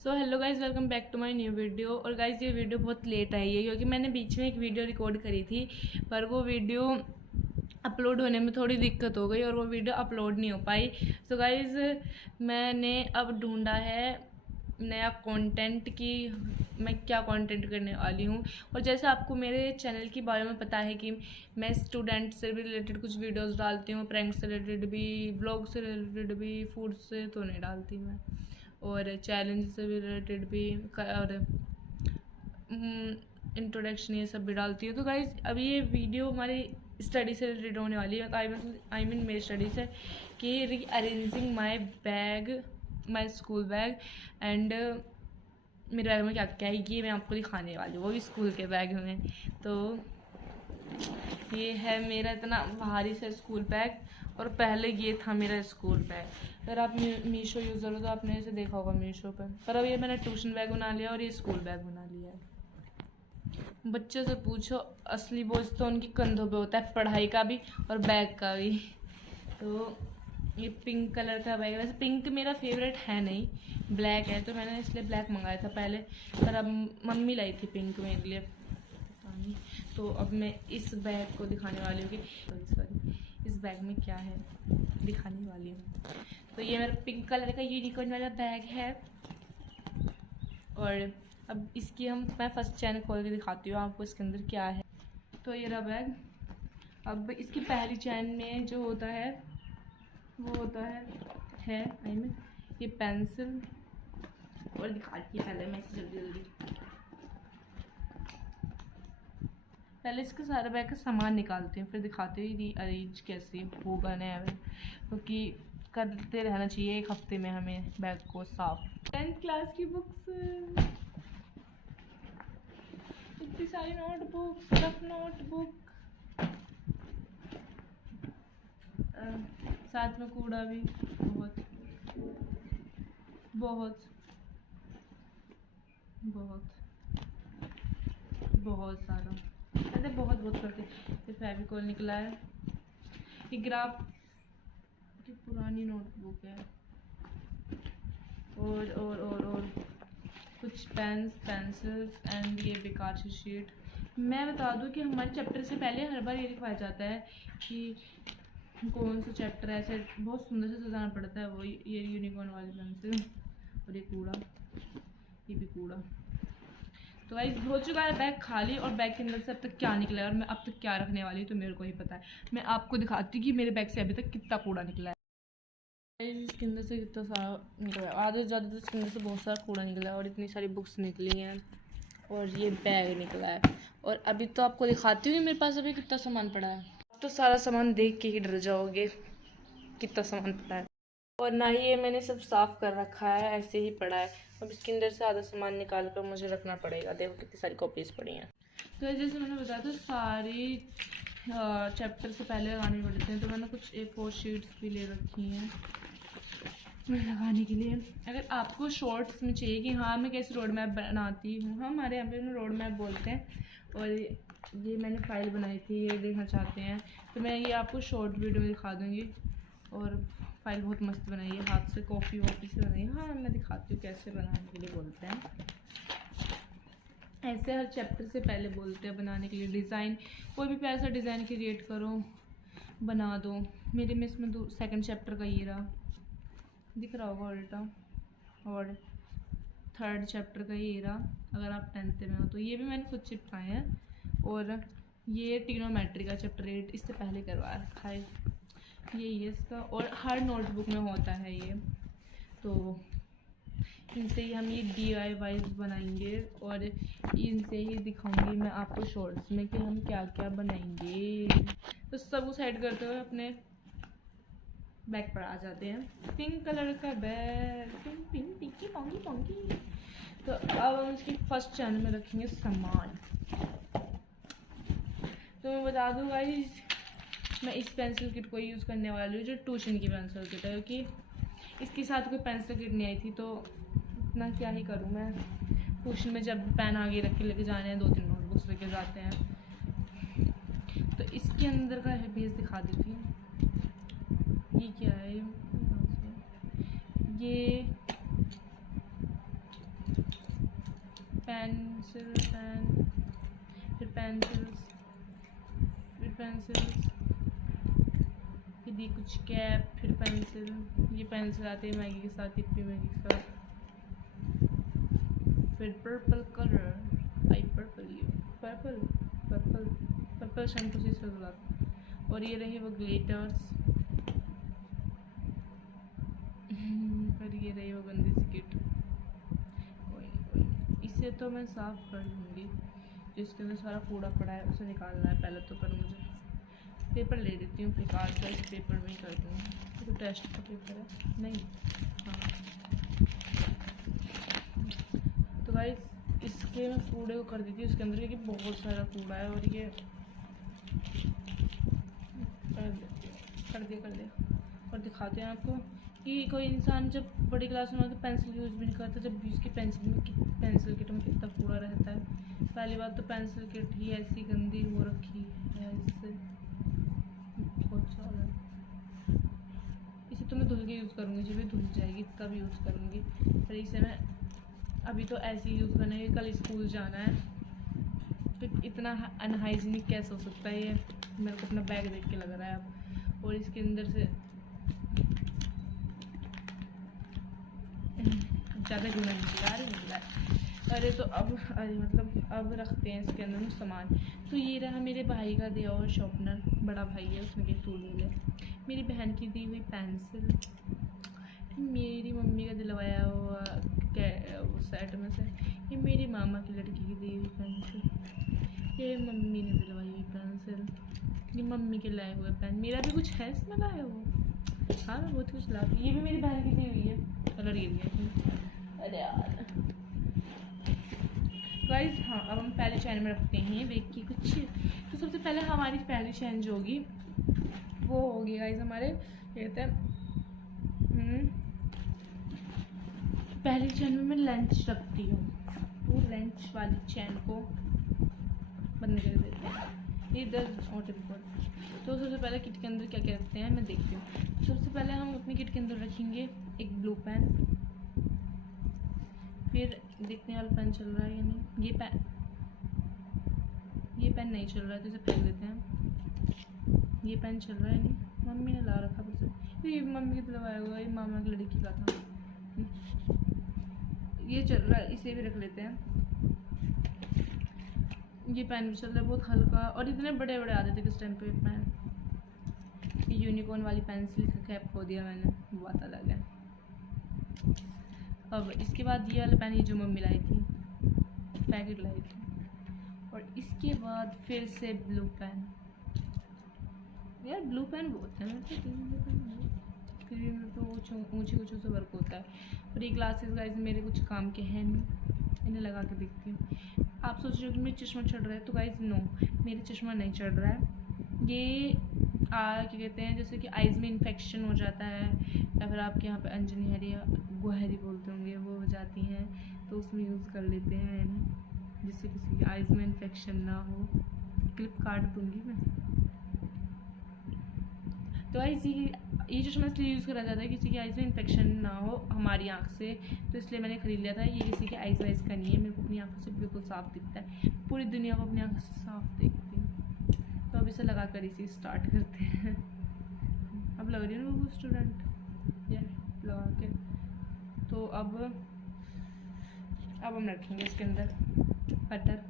So hello guys, welcome back to my new video. और guys ये video बहुत late आई है क्योंकि मैंने बीच में एक वीडियो रिकॉर्ड करी थी, पर वो वीडियो अपलोड होने में थोड़ी दिक्कत हो गई और वो वीडियो अपलोड नहीं हो पाई। सो गाइज़ मैंने अब ढूंढा है नया कंटेंट कि मैं क्या कंटेंट करने वाली हूँ। और जैसे आपको मेरे चैनल की बायो में पता है कि मैं स्टूडेंट से भी रिलेटेड कुछ वीडियोस डालती हूँ, प्रैंक से रिलेटेड भी, ब्लॉग से रिलेटेड भी, फूड से तो नहीं डालती मैं, और चैलेंज से भी रिलेटेड भी, और इंट्रोडक्शन ये सब भी डालती हूँ। तो गाइज अभी ये वीडियो हमारी स्टडी से रिलेटेड होने वाली है। आई मीन मेरी स्टडी से, कि री arranging my bag, my school bag, and मेरे बैग में क्या क्या है ये मैं आपको दिखाने वाली हूँ, वो भी स्कूल के बैग में। तो ये है मेरा इतना भारी सा स्कूल बैग, और पहले ये था मेरा स्कूल बैग। अगर आप मीशो यूज़र हो तो आपने इसे देखा होगा मीशो पर अब ये मैंने ट्यूशन बैग बना लिया और ये स्कूल बैग बना लिया है। बच्चों से पूछो, असली बोझ तो उनकी कंधों पे होता है, पढ़ाई का भी और बैग का भी। तो ये पिंक कलर का बैग है। वैसे पिंक मेरा फेवरेट है नहीं, ब्लैक है, तो मैंने इसलिए ब्लैक मंगाया था पहले, पर अब मम्मी लाई थी पिंक मेरे लिए। तो अब मैं इस बैग को दिखाने वाली हूँ कि सॉरी इस बैग में क्या है दिखाने वाली हूँ। तो ये मेरा पिंक कलर का यूनिकॉर्न वाला बैग है। और अब इसकी मैं फर्स्ट चैन खोल के दिखाती हूँ आपको इसके अंदर क्या है। तो ये रहा बैग। अब इसकी पहली चैन में जो होता है वो होता है आई मीन ये पेंसिल, और दिखाती है पहले मैं इसे जल्दी जल्दी। पहले इसका सारा बैग का सामान निकालते हैं, फिर दिखाते हैं री अरेंज कैसे होगा नया बैग, क्योंकि करते रहना चाहिए एक हफ्ते में हमें बैग को साफ। 10th क्लास की बुक्स, इतनी सारी नोटबुक्स, रफ नोटबुक, साथ में कूड़ा भी बहुत बहुत बहुत बहुत सारा, अरे बहुत बहुत करके। ये फेविकोल निकला है, ये ग्राफ की पुरानी नोटबुक है, और कुछ पेन्स, पेंसिल्स, एंड ये बेकार सी शीट। मैं बता दूं कि हमारे चैप्टर से पहले हर बार ये लिखवाया जाता है कि कौन सा चैप्टर है, ऐसे बहुत सुंदर से सजाना पड़ता है। वो ये यूनिकॉर्न वाली पेंसिल, और ये कूड़ा, ये भी कूड़ा। तो गाइस हो चुका है बैग खाली, और बैग के अंदर से अब तक क्या निकला है और मैं अब तक क्या रखने वाली हूँ तो मेरे को ही पता है। मैं आपको दिखाती हूँ कि मेरे बैग से अभी तक कितना कूड़ा निकला है। इसके अंदर से कितना सारा निकला है, आधे से ज़्यादा तो इसके अंदर से बहुत सारा कूड़ा निकला है, और इतनी सारी बुक्स निकली हैं, और ये बैग निकला है। और अभी तो आपको दिखाती हूँ कि मेरे पास अभी कितना सामान पड़ा है। तो सारा सामान देख के ही डर जाओगे कितना सामान पड़ा है। और ना ही ये मैंने सब साफ़ कर रखा है, ऐसे ही पड़ा है। अब इसके अंदर से आधा सामान निकाल कर मुझे रखना पड़ेगा। देखो कितनी सारी कॉपीज़ पड़ी हैं। तो जैसे मैंने बताया था सारी चैप्टर से पहले लगानी पड़ती हैं, तो मैंने कुछ A4 शीट्स भी ले रखी हैं लगाने के लिए। अगर आपको शॉर्ट्स में चाहिए कि हाँ मैं कैसे रोड मैप बनाती हूँ, हाँ हमारे यहाँ पे रोड मैप बोलते हैं, और ये मैंने फ़ाइल बनाई थी, ये देखना चाहते हैं तो मैं ये आपको शॉर्ट वीडियो में दिखा दूँगी। और फाइल बहुत मस्त बनाई है, हाथ से कॉपी वॉपी से बनाई है। हाँ मैं दिखाती हूँ कैसे बनाने के लिए बोलते हैं, ऐसे हर चैप्टर से पहले बोलते हैं बनाने के लिए। डिज़ाइन, कोई भी प्यारा सा डिज़ाइन क्रिएट करो, बना दो। मेरे में इसमें सेकंड चैप्टर का ये रहा, दिख रहा होगा उल्टा, और थर्ड चैप्टर का ये रहा अगर आप 10th में हो तो। ये भी मैंने खुद चिपकाए हैं। और ये ट्रिग्नोमेट्री का चैप्टर 8 इससे पहले करवा रखा है, ये इसका, और हर नोटबुक में होता है ये। तो इनसे ही हम ये DIYs बनाएंगे, और इनसे ही दिखाऊंगी मैं आपको शॉर्ट्स में कि हम क्या क्या बनाएंगे। तो सब साइड करते हुए अपने बैग पर आ जाते हैं। पिंक कलर का बैग, पिंक पिंक पिंकी पोंकी पोंकी। तो अब हम इसकी फर्स्ट चैन में रखेंगे सामान। तो मैं बता दूँ गाइस, मैं इस पेंसिल किट को यूज़ करने वाली हूँ जो ट्यूशन की पेंसिल किट है, क्योंकि इसके साथ कोई पेंसिल किट नहीं आई थी, तो इतना क्या ही करूँ मैं। ट्यूशन में जब पेन आगे रख के लेके जाने हैं, 2-3 नोटबुक्स लेके जाते हैं। तो इसके अंदर का बेस दिखा देती हूँ। ये क्या है, ये पेंसिल, पेन, फिर पेंसिल्स, फिर पेंसिल्स, फिर दी कुछ कैप, फिर पेंसिल। ये पेंसिल आती है मैगी के साथ, टिप्पी मैगी के साथ। फिर purple colour, I purple, you purple, purple, purple shampoo से इसका। और ये रही वो ग्लिटर्स। और ये रही वो गंदी सी किट। कोई इसे तो मैं साफ कर लूँगी, जिसके अंदर सारा कूड़ा पड़ा है उसे निकालना है पहले तो। पर मुझे पेपर ले लेती हूँ बेकार का, इस पेपर में ही कर दूँगी। तो टेस्ट का पेपर है नहीं, हाँ। तो गाइस इसके मैं कूड़े को कर देती हूँ उसके अंदर, क्योंकि बहुत सारा कूड़ा है। और ये कर दिया। और दिखाते हैं आपको कि कोई इंसान जब बड़ी क्लास में तो पेंसिल यूज़ भी नहीं करता, जब भी उसकी पेंसिल किट में कितना कूड़ा रहता है। पहली बात तो पेंसिल किट ही ऐसी गंदी हो रखी है, इससे बहुत ज़्यादा। इसे तो मैं धुल के यूज़ करूँगी, जब भी धुल जाएगी तब यूज़ करूँगी। पर इसे मैं अभी तो ऐसे ही यूज़ करना है, कल स्कूल जाना है। तो इतना अनहाइजीनिक कैसे हो सकता है ये, मेरे को अपना बैग देख के लग रहा है अब। और इसके अंदर से ज़्यादा गुना निकला है। अरे तो अब अब रखते हैं इसके अंदर सामान। तो ये रहा मेरे भाई का दिया हुआ शॉर्पनर, बड़ा भाई है, उसने के टूल ले। मेरी बहन की दी हुई पेंसिल, मेरी मम्मी का दिलवाया हुआ सेट में से ये मेरी मामा की लड़की की दी हुई पेंसिल, ये मम्मी ने दिलवाई हुई पेंसिल, ये मम्मी के लाए हुए पेन। मेरा भी कुछ है इसमें लाया हुआ, हाँ मैं बहुत कुछ ला। ये भी मेरी बहन की दी हुई है, कलर गिर गया। अरे यार गाइस, हाँ अब हम पहले चैन में रखते हैं वेक की कुछ। तो सबसे पहले हमारी पहली चैन जो होगी वो होगी गाइस हमारे कहते हैं पहली चैन में मैं लंच रखती हूँ। तो लंच वाली चैन को बंद कर देते हैं। ये 10 और रिपोर्ट। तो सबसे पहले किट के अंदर क्या क्या रखते हैं मैं देखती हूँ। सबसे पहले हम अपनी किट के अंदर रखेंगे एक ब्लू पेन, फिर देखने वाला पेन चल रहा है या नहीं। ये पेन नहीं चल रहा है तो इसे फेंक देते हैं। ये पेन चल रहा है नहीं, मम्मी ने ला रखा था तो ये मम्मी के दिलवाया हुआ, ये मामा की लड़की का था। ये चल रहा है, इसे भी रख लेते हैं। ये पेन भी चल रहा है बहुत हल्का, और इतने बड़े बड़े आते थे किस टाइम पे पेन। यूनिकॉर्न वाली पेंसिल का कैप खो दिया मैंने, बात अलग है। अब इसके बाद ये वाला पेन, ये जो मम्मी लाई थी, पैकेट लाई थी। और इसके बाद फिर से ब्लू पेन। यार ब्लू पेन बहुत है, तो ऊँचे से वर्क होता है। और ये ग्लासेस गाइस मेरे कुछ काम के हैं नहीं, इन्हें लगा के देखती हूँ। आप सोच रहे हो कि मेरा चश्मा चढ़ रहा है, तो गाइस नो, मेरे चश्मा नहीं चढ़ रहा है। ये क्या कहते हैं, जैसे कि आइज़ में इन्फेक्शन हो जाता है, या फिर आपके यहाँ पे अंजनी हरी या गुहरी बोलते होंगे वो हो जाती हैं, तो उसमें यूज़ कर लेते हैं जिससे किसी की आइज़ में इन्फेक्शन ना हो। क्लिप काट दूँगी मैं। तो ये चश्मा इसलिए यूज़ करा जाता है किसी की आइज़ में इन्फेक्शन ना हो हमारी आँख से, तो इसलिए मैंने ख़रीद लिया था। ये किसी की आइज़ वाइज का नहीं है, मेरे को अपनी आँखों से बिल्कुल साफ़ दिखता है, पूरी दुनिया को अपनी आँखों से साफ़ देखती हूँ। तो अब इसे लगा कर इसे स्टार्ट करते हैं। अब लग रही है ना वो स्टूडेंट, ये लगा के। तो अब हम रखेंगे इसके अंदर कटर,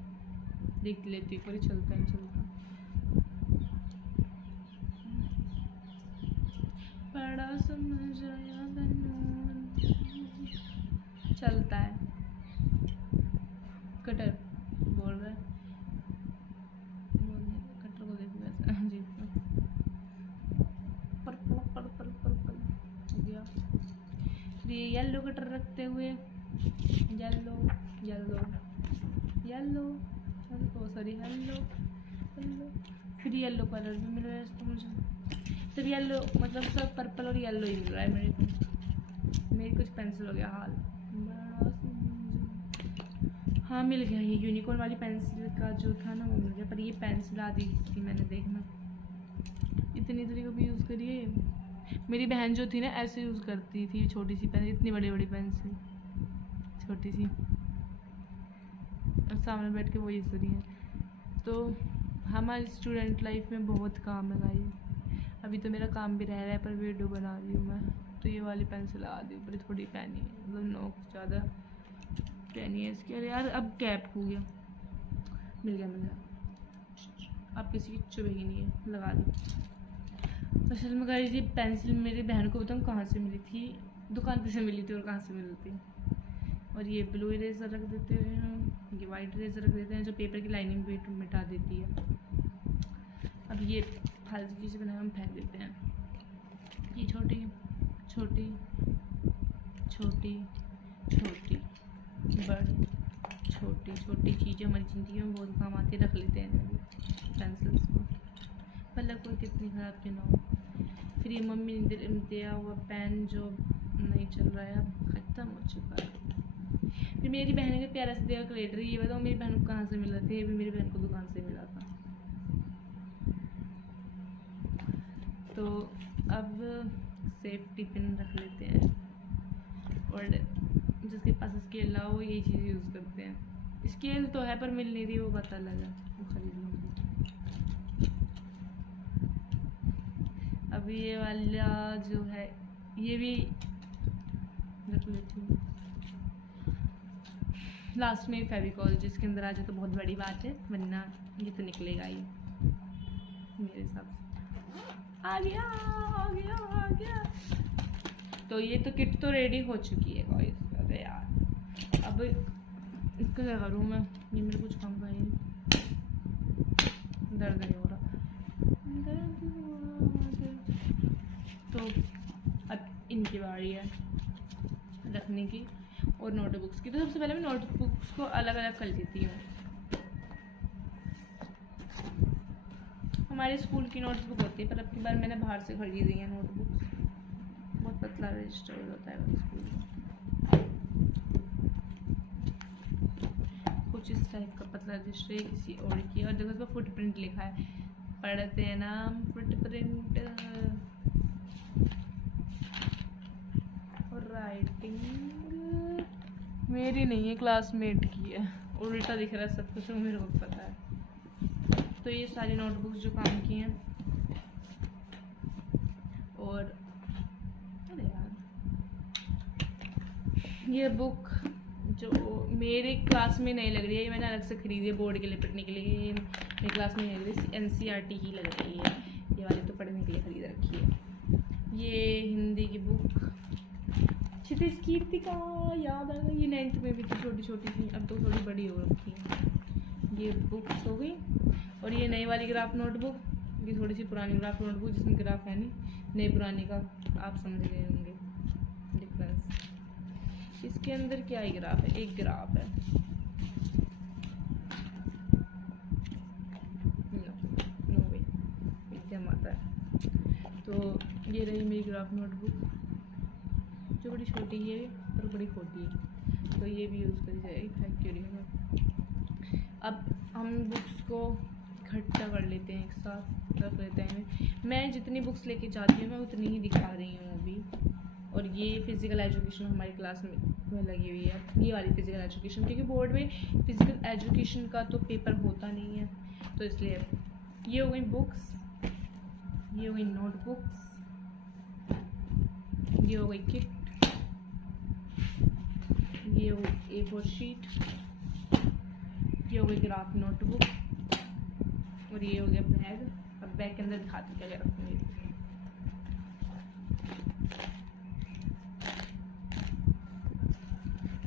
देख लेती हूँ पूरी चलता है बड़ा समझ आया चलता है। कटर बोल रहा है, कटर को देखो वैसे। हाँ जी, पर्पल हो गया। फिर ये येलो कटर रखते हुए, येलो सॉरी येलो। फिर येलो कलर भी मिल रहा है इसको मुझे, सिर्फ येलो मतलब सब पर्पल और येलो ही मिल रहा है मेरे को। मेरी कुछ पेंसिल हो गया हाल, हाँ मिल गया। ये यूनिकॉर्न वाली पेंसिल का जो था ना वो मिल गया, पर ये पेंसिल आधी थी मैंने, देखना इतनी तरीके भी यूज़ करिए। मेरी बहन जो थी ना ऐसे यूज़ करती थी, छोटी सी पेंसिल, इतनी बड़ी पेंसिल छोटी सी। और सामने बैठ के वही हंस रही हैं। तो हमारी स्टूडेंट लाइफ में बहुत काम है गाइस। अभी तो मेरा काम भी रह रहा है पर वीडियो बना रही हूँ मैं। तो ये वाली पेंसिल आ दी ऊपर थोड़ी पैनी है, मतलब नोक ज़्यादा पैनी है इसकी। अरे यार अब कैप हो गया, मिल गया। अब किसी की चुभेगी नहीं है, लगा दी। असल में गाइस ये पेंसिल मेरी बहन को बताऊँ कहाँ से मिली थी, दुकान पे से मिली थी और कहाँ से मिली थी। और ये ब्लू इरेजर रख देते हैं, ये वाइट इरेजर रख देते हैं जो पेपर की लाइनिंग भी मिटा देती है। अब ये फालतू चीज़ बनाए हम फेंक देते हैं। ये छोटी छोटी छोटी छोटी बड़ी छोटी छोटी चीज़ें हमारी ज़िंदगी में बहुत काम आती है, रख लेते हैं पेंसिल्स को, भला कोई कितनी ख़राब क्यों ना हो। फिर ये मम्मी ने दिया हुआ पेन जो नहीं चल रहा है, अब ख़त्म हो चुका है। फिर मेरी बहन ने प्यारा से दिया कैलकुलेटर, ये बताओ मेरी बहन को कहाँ से मिला था? ये भी मेरी बहन को दुकान से मिला था। तो अब सेफ्टी पिन रख लेते हैं और जिसके पास स्केल ना हो ये चीज़ यूज़ करते हैं। स्केल तो है पर मिल नहीं रही, वो पता लगा, वो खरीद लूँगी। अब ये वाला जो है ये भी रख लेती हूँ। लास्ट में फेविकॉल जिसके अंदर आ जाए तो बहुत बड़ी बात है, वरना ये तो निकलेगा ही मेरे हिसाब से। आ गया। तो ये तो किट तो रेडी हो चुकी है गाइस। अरे यार अब इसको क्या करूँ मैं, ये मेरे कुछ काम का है, दर्द नहीं हो रहा। तो अब इनकी बारी है रखने की और नोटबुक्स की। तो सबसे पहले मैं नोटबुक्स को अलग अलग कर लेती हूँ। हमारे स्कूल की नोटबुक होती है पर अब की बार मैंने बाहर से खरीदी है नोटबुक्स। बहुत पतला रजिस्टर होता है स्कूल में, कुछ इस टाइप का पतला रजिस्टर है किसी और की। और देखो इस पर फुटप्रिंट लिखा है, पढ़ते हैं नाम फुटप्रिंट। और राइटिंग मेरी नहीं है, क्लासमेट की है। उल्टा दिख रहा है सब कुछ, मेरे को पता है। तो ये सारी नोटबुक्स जो काम की हैं। और अरे यार ये बुक जो मेरे क्लास में नहीं लग रही है, ये मैंने अलग से खरीदी है बोर्ड के लिए पढ़ने के लिए। ये मेरी क्लास में नहीं लग रही, NCERT की लग रही है। ये वाली तो पढ़ने के लिए खरीद रखी है। ये हिंदी की बुक क्षितिज कीर्ति का याद आ गई, ये 9th में भी थी, छोटी छोटी थी, अब तो थोड़ी बड़ी हो रखी है। ये बुक्स हो गई। और ये नई वाली ग्राफ नोटबुक, ये थोड़ी सी पुरानी ग्राफ नोटबुक जिसमें ग्राफ है नहीं, नई पुरानी का आप समझ गए होंगे डिफरेंस। इसके अंदर क्या ही ग्राफ है, एक ग्राफ है। नो वे, एकदम आता है। तो ये रही मेरी ग्राफ नोटबुक जो बड़ी छोटी है और बड़ी खोटी है, तो ये भी यूज़ करी जाएगी फैक्ट्री में। अब हम बुक्स को इकट्ठा कर लेते हैं, एक साथ रख लेते हैं। मैं जितनी बुक्स लेके जाती हूँ मैं उतनी ही दिखा रही हूँ अभी। और ये फिज़िकल एजुकेशन हमारी क्लास में लगी हुई है, ये वाली फ़िज़िकल एजुकेशन, क्योंकि बोर्ड में फ़िज़िकल एजुकेशन का तो पेपर होता नहीं है, तो इसलिए ये हो गई बुक्स, ये हो गई नोटबुक्स, ये हो गई किट, ये हो गई A4 शीट, ये हो गई ग्राफ नोटबुक और ये हो गया बैग। अब बैग के अंदर दिखाती क्या रखूँगी।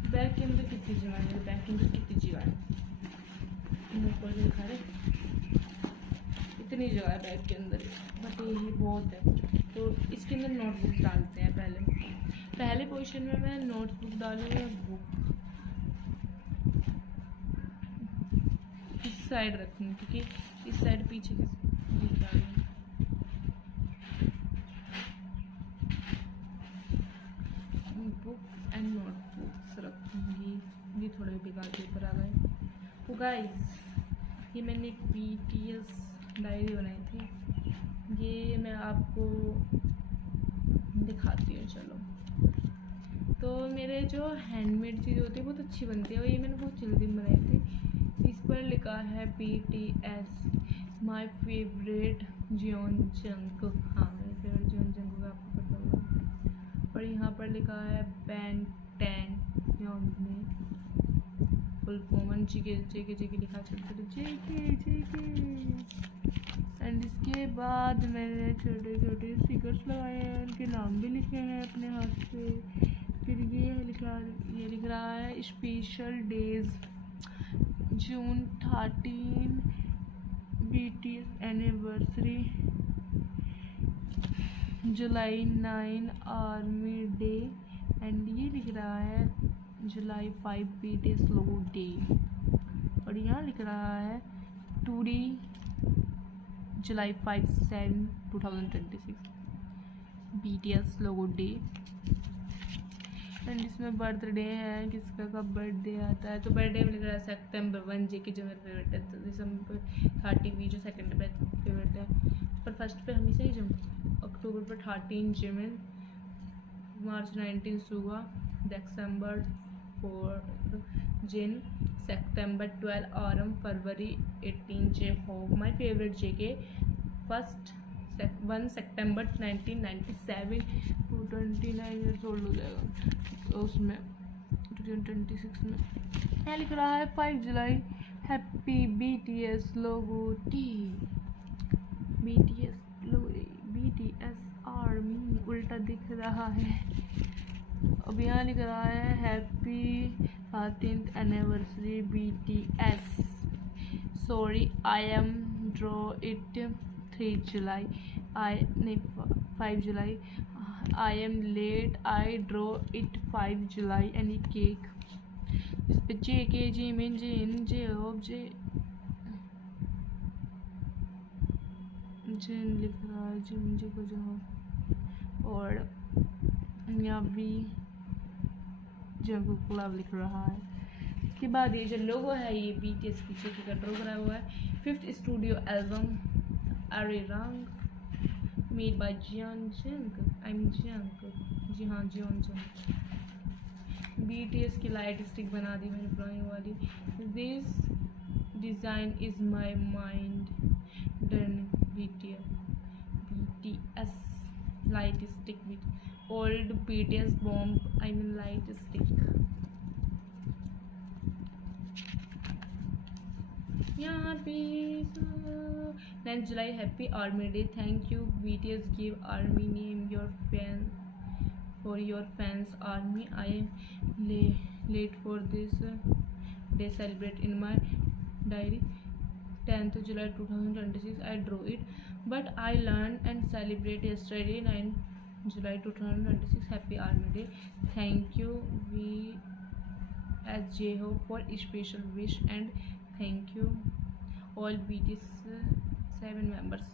बैग के अंदर कितनी जगह है, बैग के अंदर कितनी जगह है, मुँह खोल के दिखा रहे, इतनी जगह है बैग के अंदर, बट ये बहुत है। तो इसके अंदर नोटबुक डालते हैं। पहले पोजीशन में मैं नोटबुक डालूँगा, बुक इस साइड रखूँगी क्योंकि इस साइड पीछे बुक एंड नोटबुक्स रखूँगी। ये थोड़े बेकार के ऊपर आ गए। तो गाइस ये मैंने एक BTS डायरी बनाई थी, ये मैं आपको दिखाती हूँ। चलो, तो मेरे जो हैंडमेड चीज़ें होती है बहुत अच्छी बनती है और ये मैंने बहुत जल्दी बनाई थी। इस पर लिखा है BTS my favourite Jeon Jungkook. हाँ, मेरे फेवरेट जियोन जंगकुक आपको पता होगा। और यहाँ पर लिखा है बैंग टैन ने फुल फॉर्म JK लिखा चलता JK। एंड इसके बाद मैंने छोटे छोटे स्टिकर्स लगाए हैं, उनके नाम भी लिखे हैं अपने हाथ से। फिर ये लिख रहा है special days June 13 BTS anniversary, July 9 army day, and ये लिख रहा है जुलाई 5 BTS लोगो डे। और यहाँ लिख रहा है today July 5/7 2026 BTS logo day. And इसमें बर्थडे है, किसका कब बर्थडे आता है, तो बर्थडे में लिख रहा है September 1 JK जो मेरा फेवरेट है, तो दिसंबर 30 V जो सेकंड पे फेवरेट है, पर फर्स्ट पे हमेशा ही जम, अक्टूबर पर 13 जिमिन, मार्च 19 सुगा, दिसंबर 4 जिन, सितंबर 12 आरम, फरवरी 18 J Hope. My favourite JK 1 सितंबर 1997, वो 29 ईयर्स ओल्ड हो जाएगा तो उसमें 2026 में। यहाँ लिख रहा है 5 जुलाई happy BTS logo day, BTS army उल्टा दिख रहा है। अब यहाँ लिख रहा है happy 13th anniversary BTS, sorry I am draw it 3 July, 5 July, I am late I draw it 5 July, any cake. इस पे JK Jimin Jin J Hope Jin लिख रहा है, जिन जी को जो, और यहाँ भी जंगकुक क्लब लिख रहा है। इसके बाद ये जो लोगो है ये BTS पीछे का ड्रॉ करा हुआ है। 5th studio album Arirang made by Jeon Jungkook, जी हाँ जियोन जंगकुक। BTS की लाइट स्टिक बना दी मैंने पुरानी वाली। This design is my mind done BTS light stick with old BTS bomb light stick. यहाँ पे 9th जुलाई happy army day, thank you BTS give army name your fan for your fans army, I am late for this day celebrate in my diary, 10th July 2026 I drew it but I learned and celebrate yesterday 9 July 2026 happy army day, thank you we as J-Hope for special wish and thank you all BTS 7 members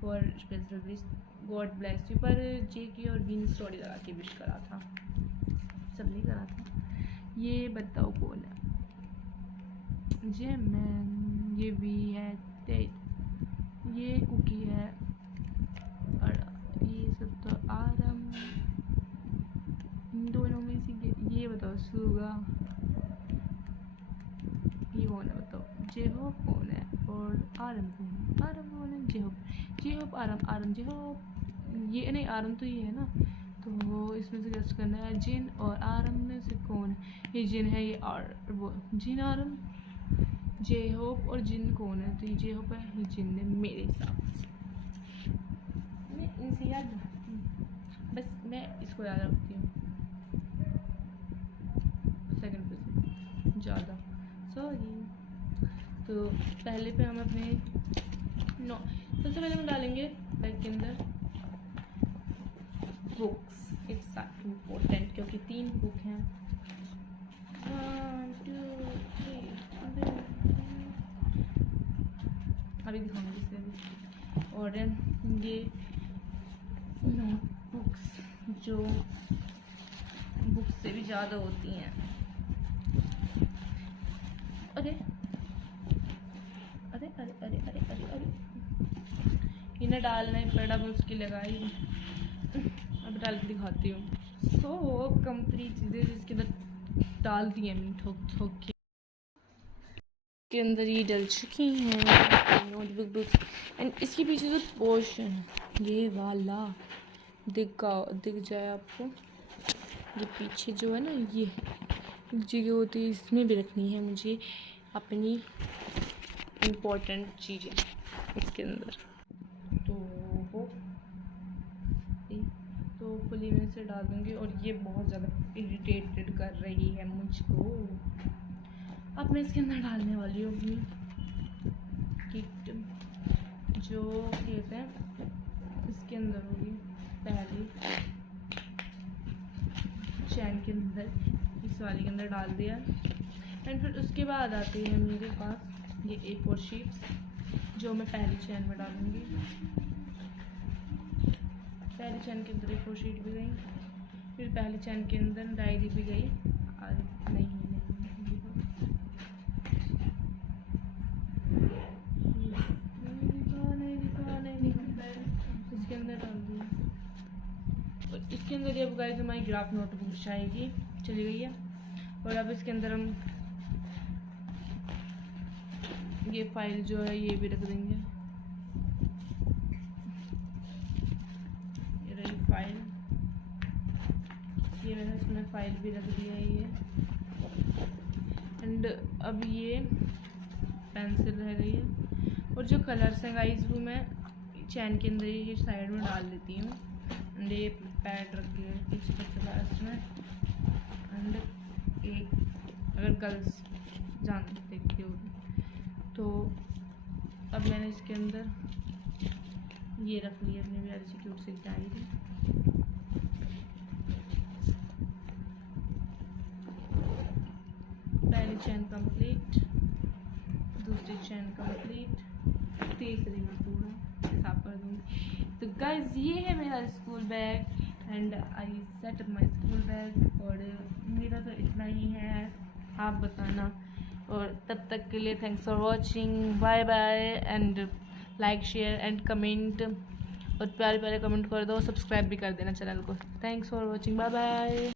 for special wish, God bless you। पर JK और V ने story लगा के wish करा था, सबने करा था। ये बताओ कौन है, मैन, ये V है, ये कुकी है, और ये सब तो आरम, इन दोनों में से ये बताओ सुगा, ये कौन है बताओ, J-Hope कौन है और आरम कौन है, आरम कौन है, J-Hope आरम J-Hope, ये नहीं आरम तो ये है ना, तो इसमें से गेस्ट करना है जिन और आरम में से कौन है, ये जिन है, ये वो जिन आरम, J-Hope और जिन कौन है, तो ये J-Hope है, ये जिन है मेरे हिसाब से, मैं इनसे याद रखती हूँ, बस मैं इसको याद रखती हूँ सेकंड पे से ज़्यादा, सॉरी। तो पहले पे हम अपने सबसे पहले हम डालेंगे बैग के अंदर बुक्स, इट्स इम्पोर्टेंट क्योंकि 3 बुक हैं, 1 2 3 अभी दिखाऊंगी इसे भी। और ये नोटबुक्स जो बुक्स से भी ज़्यादा होती हैं, अरे अरे अरे अरे अरे अरे अरे इन्हें डालना ही पड़ा, मुश्किल लगाई, अब डाल के दिखाती हूँ। सो कंप्लीट चीज़ें जिसके अंदर डाल दी हैं मैंने ठोक ठोक के। इसके अंदर ये डल चुकी हैं नोटबुक बुक्स। एंड इसके पीछे जो पोर्शन ये वाला दिख जाए आपको, ये पीछे जो है ना ये जगह होती है, इसमें भी रखनी है मुझे अपनी इम्पोर्टेंट चीज़ें इसके अंदर। तो फुली मैं इसे डाल दूँगी। और ये बहुत ज़्यादा इरिटेटेड कर रही है मुझको। अब मैं इसके अंदर डालने वाली हूँ अपनी किट, जो कहते हैं इसके अंदर होगी पहली चैन के अंदर, इस वाले के अंदर डाल दिया। एंड फिर उसके बाद आती है मेरे पास ये A4 शीट्स, जो मैं पहली चैन में डालूँगी। पहली चैन के अंदर A4 शीट भी गई, फिर पहली चैन के अंदर डायरी भी गई। नहीं इसके अंदर डाल दिया। और इसके अंदर ये गाइस हमारी ग्राफ नोटबुक चली गई है। और अब इसके अंदर हम ये फाइल जो है ये भी रख देंगे। ये रही फाइल, ये मैंने इसमें फाइल भी रख दिया है ये। एंड अब ये पेंसिल रह गई है। और जो कलर्स हैं गाइस वो मैं चैन के अंदर ये साइड में डाल देती हूँ। एंड ये पैड रख दिया है इसमें। एंड एक अगर गर्ल्स देखती होगी तो अब मैंने इसके अंदर ये रख लिया अपनी प्यारी सी क्यूट सी डायरी। पहली चैन कंप्लीट, दूसरी चैन कंप्लीट, तीसरी में पूरा साफ कर दूँगी। तो गाइस ये है मेरा school bag and I set up my school bag. और मेरा तो इतना ही है, आप बताना। और तब तक के लिए thanks for watching, bye bye. And like share and comment, और प्यारे प्यारे कमेंट कर दो, सब्सक्राइब भी कर देना चैनल को। Thanks for watching, bye bye.